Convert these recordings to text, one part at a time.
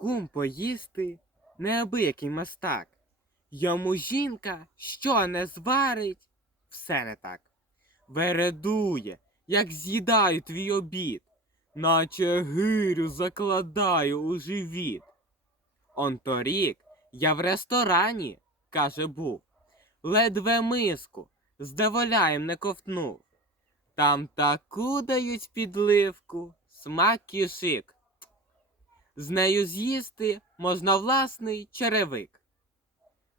кум поїсти неабиякий мастак. Йому жінка, що не зварить, все не так. Вередує, як з'їдаю твій обід, наче гирю закладаю у живіт. Он торік я в ресторані, каже був, ледве миску з деволяєм не ковтнув. Там таку дають підливку, смак кішик. З нею з'їсти можна власний черевик.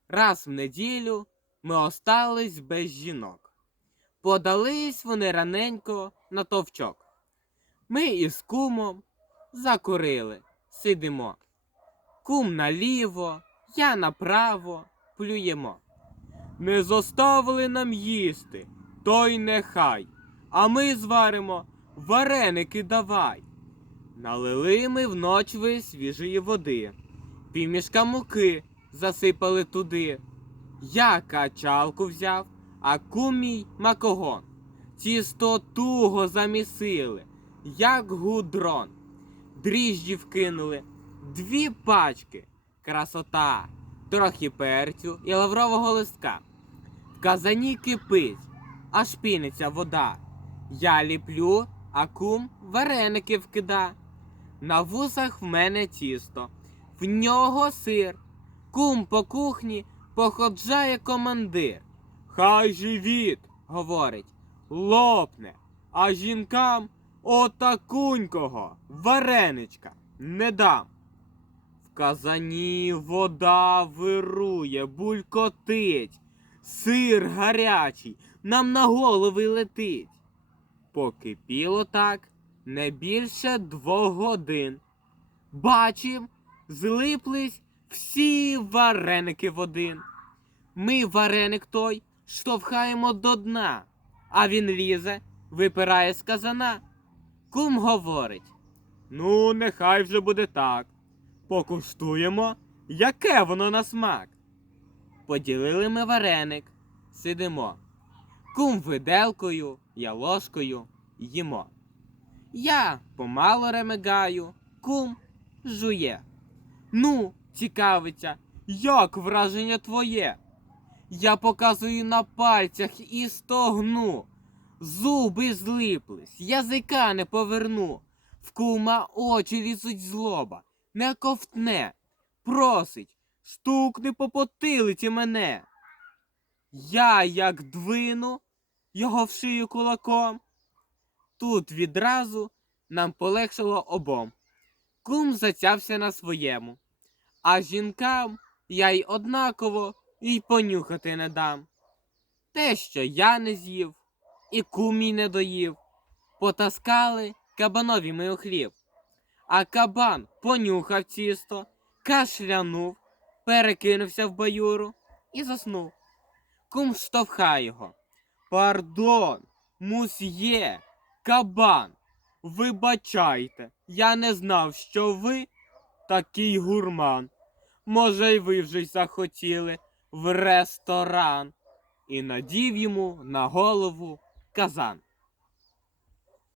Раз в неділю ми остались без жінок. Подались вони раненько на товчок. Ми із кумом закурили, сидимо. Кум наліво, я направо плюємо. Не зоставили нам їсти, то й нехай, а ми зваримо вареники давай. Налили ми вночі свіжої води, півмішка муки засипали туди. Я качалку взяв, а кум мій макогон. Тісто туго замісили, як гудрон. Дріжджі вкинули, дві пачки, красота, трохи перцю і лаврового листка. В казані кипить, аж піниться вода. Я ліплю, а кум вареники вкида. На вусах в мене тісто, в нього сир. Кум по кухні походжає командир. Хай живіт, говорить, лопне, а жінкам отакунького вареничка не дам. В казані вода вирує, булькотить, сир гарячий нам на голови летить. Покипіло так не більше двох годин. Бачим, злиплись всі вареники в один. Ми вареник той штовхаємо до дна, а він лізе, випирає з казана. Кум говорить: Ну, нехай вже буде так. Покуштуємо, яке воно на смак. Поділили ми вареник, сидимо. Кум виделкою, я ложкою їмо. Я помало ремигаю, кум жує. Ну, цікавиться, як враження твоє? Я показую на пальцях і стогну. Зуби злиплись, язика не поверну. В кума очі лізуть злоба, не ковтне, просить, стукни по потилиці мене. Я, як двину, його в шию кулаком. Тут відразу нам полегшало обом. Кум затявся на своєму, а жінкам я й однаково й понюхати не дам. Те, що я не з'їв, і кум мій не доїв, потаскали кабанові ми у хліб. А кабан понюхав тісто, кашлянув, перекинувся в баюру і заснув. Кум штовхає його. Пардон, мусьє, кабан. Вибачайте, я не знав, що ви такий гурман. Може, й ви вже й захотіли в ресторан. І надів йому на голову казан.